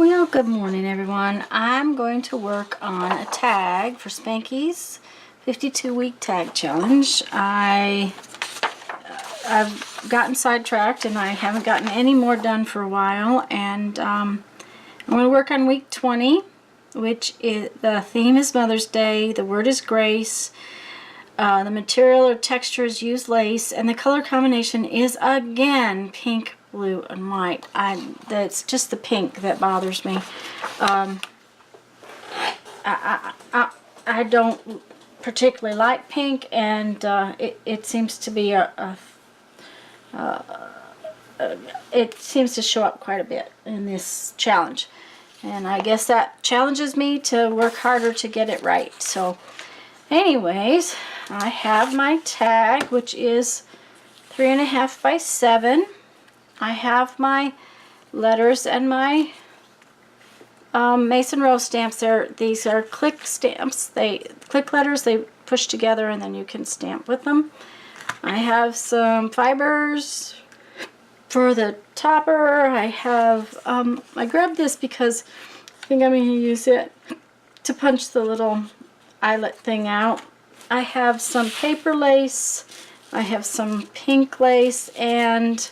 Well, good morning everyone. I'm going to work on a tag for Spankie's 52-week tag challenge. I've gotten sidetracked and I haven't gotten any more done for a while, and I'm going to work on week 20, which is, the theme is Mother's Day, the word is grace, the material or texture is used lace, and the color combination is again pink, blue, and white. That's just the pink that bothers me. I don't particularly like pink, and it seems to be it seems to show up quite a bit in this challenge, and I guess that challenges me to work harder to get it right. So anyways, I have my tag, which is 3.5 by 7. I have my letters and my Mason Rose stamps. These are click stamps. Click letters, they push together and then you can stamp with them. I have some fibers for the topper. I have, I grabbed this because I think I'm going to use it to punch the little eyelet thing out. I have some paper lace. I have some pink lace, and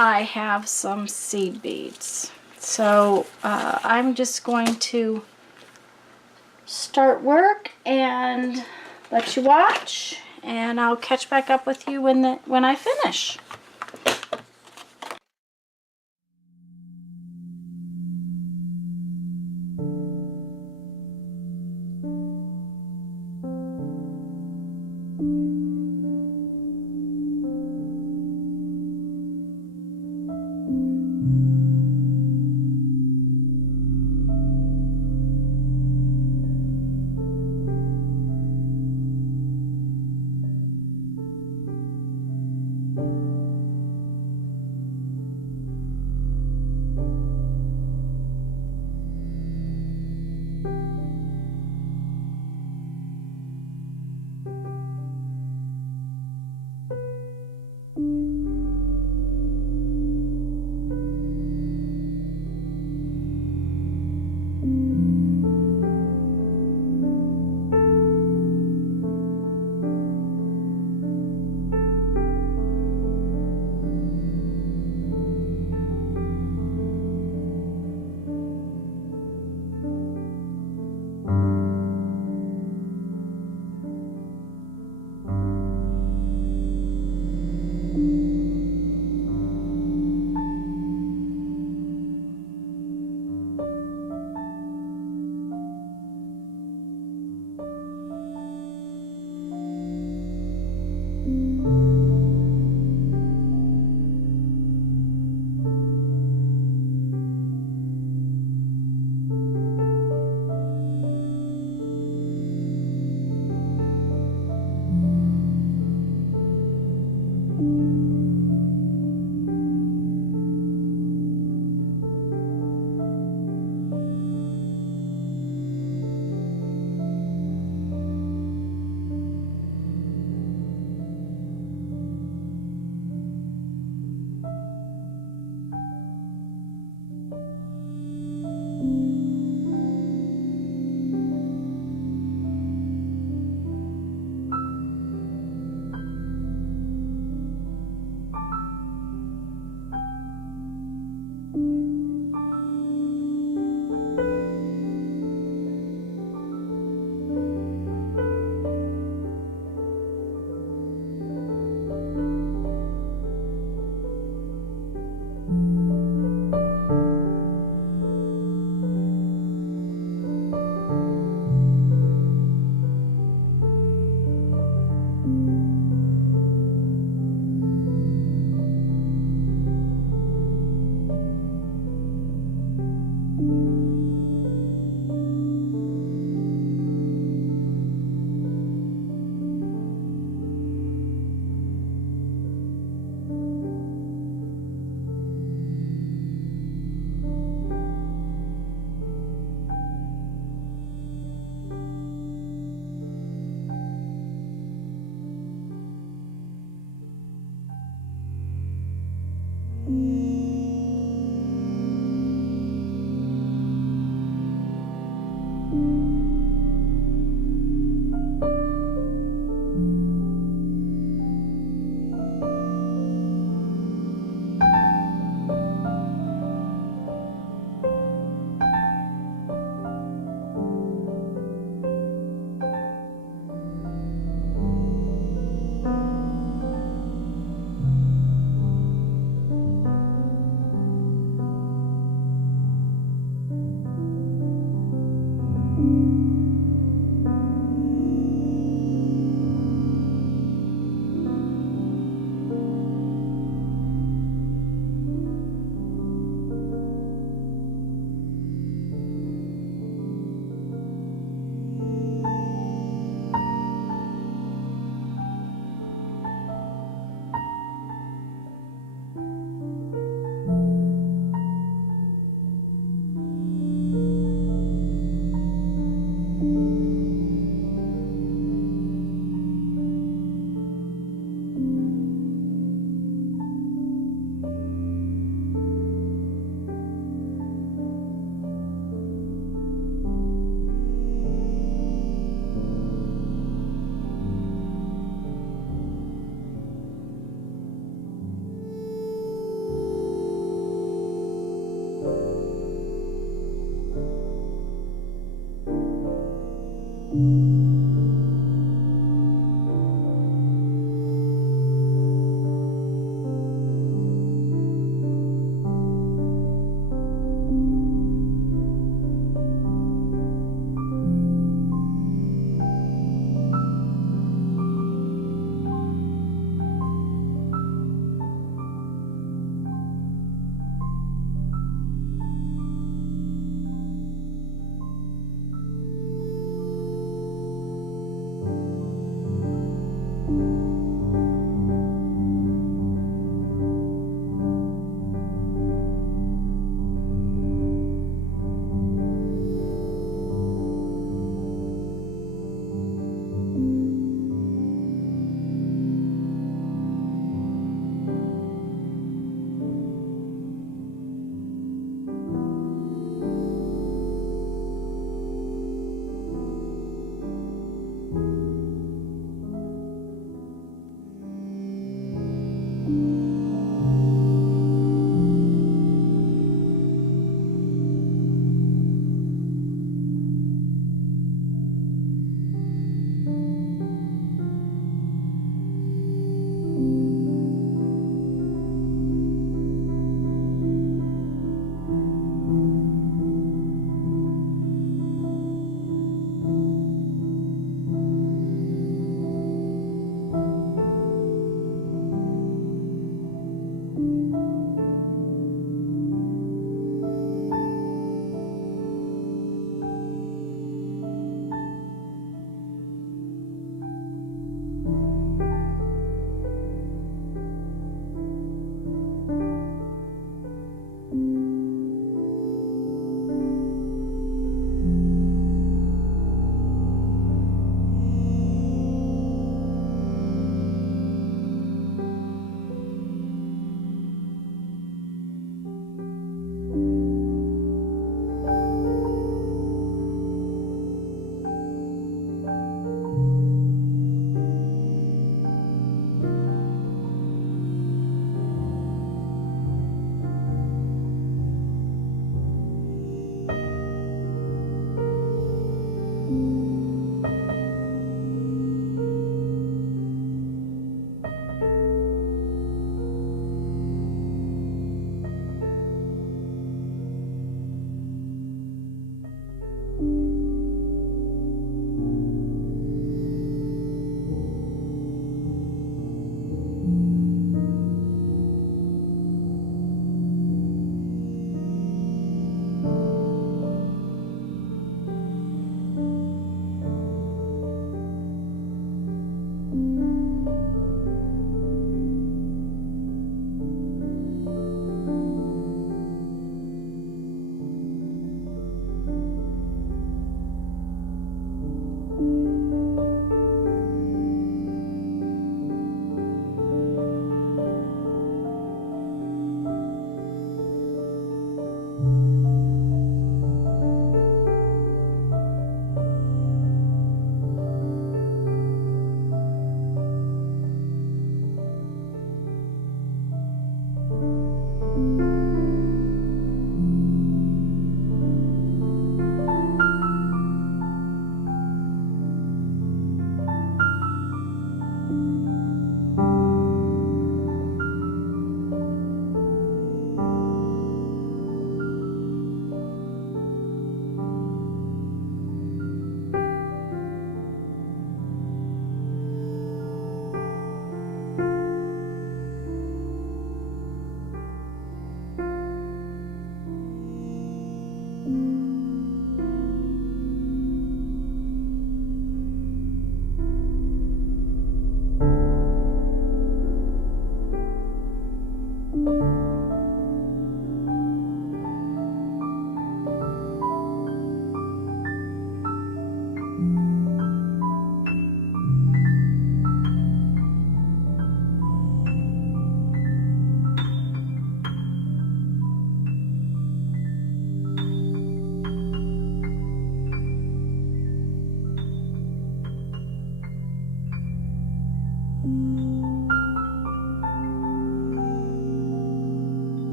I have some seed beads. So I'm just going to start work and let you watch, and I'll catch back up with you when I finish.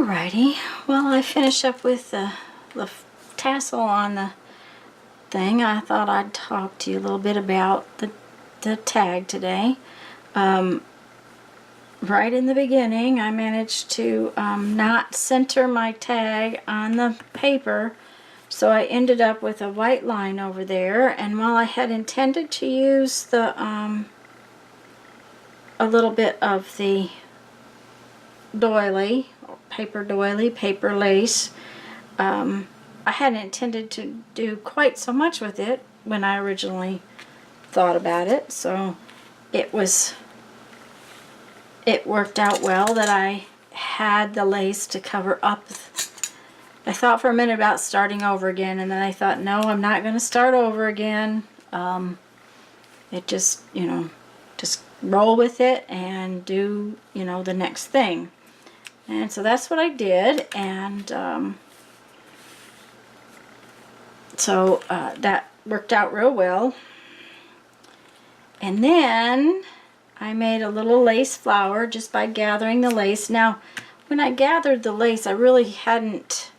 Alrighty, well, I finished up with the tassel on the thing. I thought I'd talk to you a little bit about the tag today. Right in the beginning, I managed to not center my tag on the paper, so I ended up with a white line over there. And while I had intended to use the a little bit of the doily, paper lace, I hadn't intended to do quite so much with it when I originally thought about it, so it worked out well that I had the lace to cover up. I thought for a minute about starting over again, and then I thought, no, I'm not going to start over again. It just, you know, just roll with it and do, you know, the next thing. And so that's what I did, and so that worked out real well. And then I made a little lace flower just by gathering the lace. Now, when I gathered the lace, I really hadn't,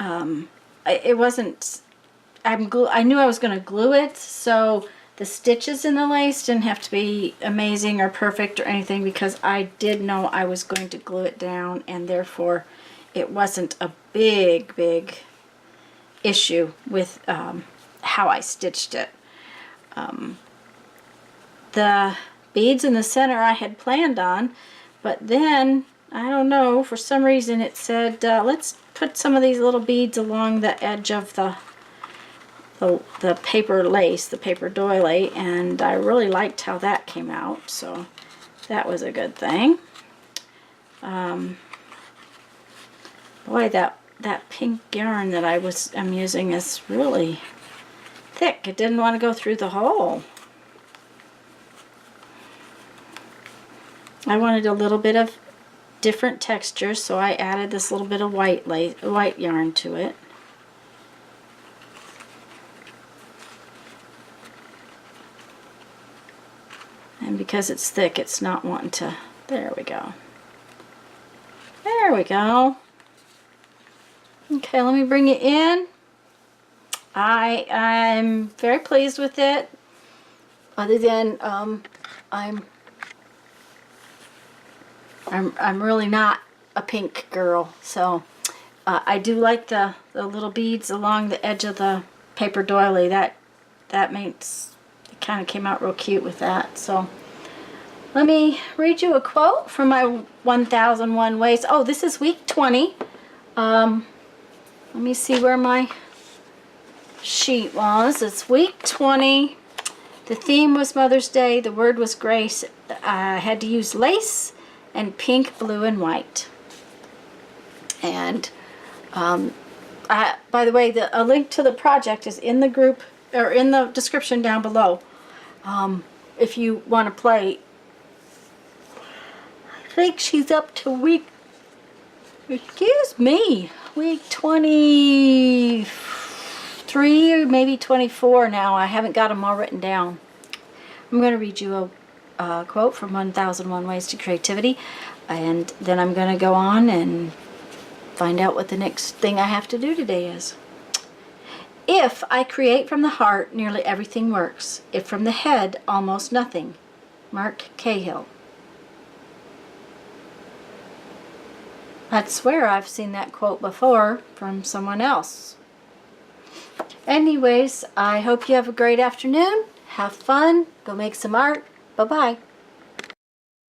it wasn't, I knew I was going to glue it, so the stitches in the lace didn't have to be amazing or perfect or anything, because I did know I was going to glue it down, and therefore it wasn't a big issue with how I stitched it. The beads in the center I had planned on, but then, I don't know, for some reason it said, let's put some of these little beads along the edge of the paper lace, the paper doily, and I really liked how that came out, so that was a good thing. Boy, that pink yarn that I'm using is really thick. It didn't want to go through the hole. I wanted a little bit of different texture, so I added this little bit of white yarn to it. And because it's thick, it's not wanting to, there we go. There we go. Okay, let me bring it in. I'm very pleased with it, other than I'm really not a pink girl, so I do like the little beads along the edge of the paper doily. That makes it kind of came out real cute with that. So let me read you a quote from my 1001 Ways. Oh, this is week 20. Let me see where my sheet was. It's week 20. The theme was Mother's Day. The word was grace. I had to use lace and pink, blue, and white. And by the way, a link to the project is in the group, or in the description down below. If you want to play. I think she's up to week 23 or maybe 24 now. I haven't got them all written down. I'm going to read you a quote from 1001 Ways to Creativity, and then I'm going to go on and find out what the next thing I have to do today is. If I create from the heart, nearly everything works. If from the head, almost nothing. Mark Cahill. I swear I've seen that quote before from someone else. Anyways, I hope you have a great afternoon. Have fun. Go make some art. Bye-bye.